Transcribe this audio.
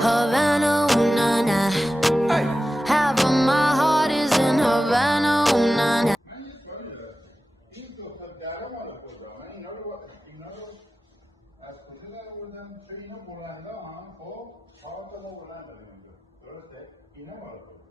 Havana, ooh, na, na. Half of my heart is in Havana, ooh, na, na. از کجا در آوردن؟ چون اینا بلنده ها، خب چهار تا ما بلند داریم اینجا، درسته؟ اینا مال تو.